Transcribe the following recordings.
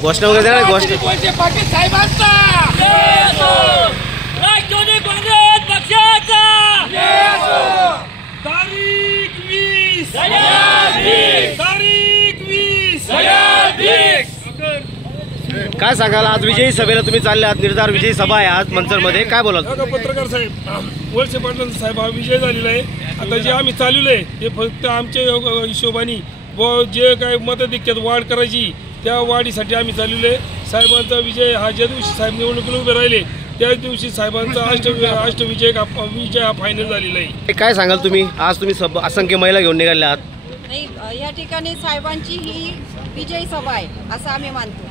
घोषणा वगैरे द्या. घोषणा पाटील साहेबांचा राष्ट्रवादी काँग्रेस पक्षाचा तारीख 20 काय सांगाल? आज विजयी सभेला तुम्ही चालले आहात. निर्धार विजयी सभा आहे आज मंचरमध्ये, काय बोलाल? पत्रकार साहेब, वळसे पाटील साहेब हा विजय झालेला आहे. आता जे आम्ही चालवलं आहे ते फक्त आमच्या हिशोबाने व जे काय मतधिक्यात वाढ करायची त्या वाढीसाठी आम्ही चालवले. साहेबांचा विजय हा ज्या दिवशी साहेब निवडणुकीला उभे राहिले त्याच दिवशी साहेबांचा अष्टविजय हा फायनल झालेला आहे. काय सांगाल तुम्ही? आज तुम्ही असंख्य महिला घेऊन निघाले आहात. नाही, या ठिकाणी साहेबांची ही विजयी सभा आहे असं आम्ही मानतो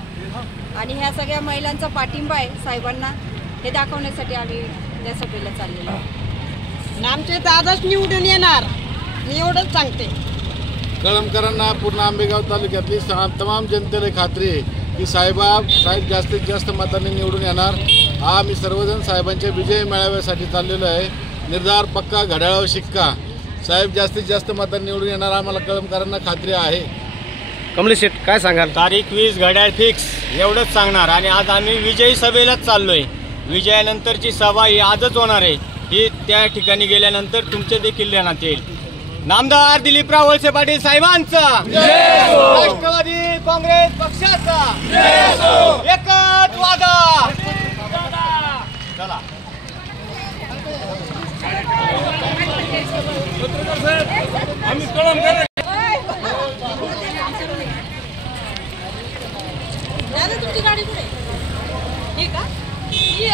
आणि ह्या सगळ्या महिलांचा पाठिंबा आहे साहेबांना हे दाखवण्यासाठी आम्ही त्या सभेला चाललेलो आहोत. आमचे दादाच निवडून येणार, मी एवढंच सांगते. कळमकरांना पूर्ण आंबेगाव तालुक्यातली तमाम जनतेला खात्री आहे की साहेब जास्तीत जास्त मतांनी निवडून येणार. हा आम्ही सर्वजण साहेबांच्या विजय मेळाव्यासाठी चाललेलो आहे. निर्धार पक्का, घड्याळावर शिक्का. साहेब जास्तीत जास्त मतांनी निवडून येणार आम्हाला कळमकरांना खात्री आहे. कमलेश शेठ, काय सांगाल? तारीख 20 घड्याळ फिक्स एवढंच सांगणार. आणि आज आम्ही विजयी सभेलाच चाललोय. विजयानंतरची सभा ही आजच होणार आहे. ही त्या ठिकाणी गेल्यानंतर तुमचे देखील देण्यात येईल. नामदार दिलीपराव वळसे पाटील साहेबांचा, राष्ट्रवादी काँग्रेस पक्षाचा एकच वादा. चला पत्रकार साहेब, आम्ही कळमकर तुमची गाडी कुठे? ही का? ही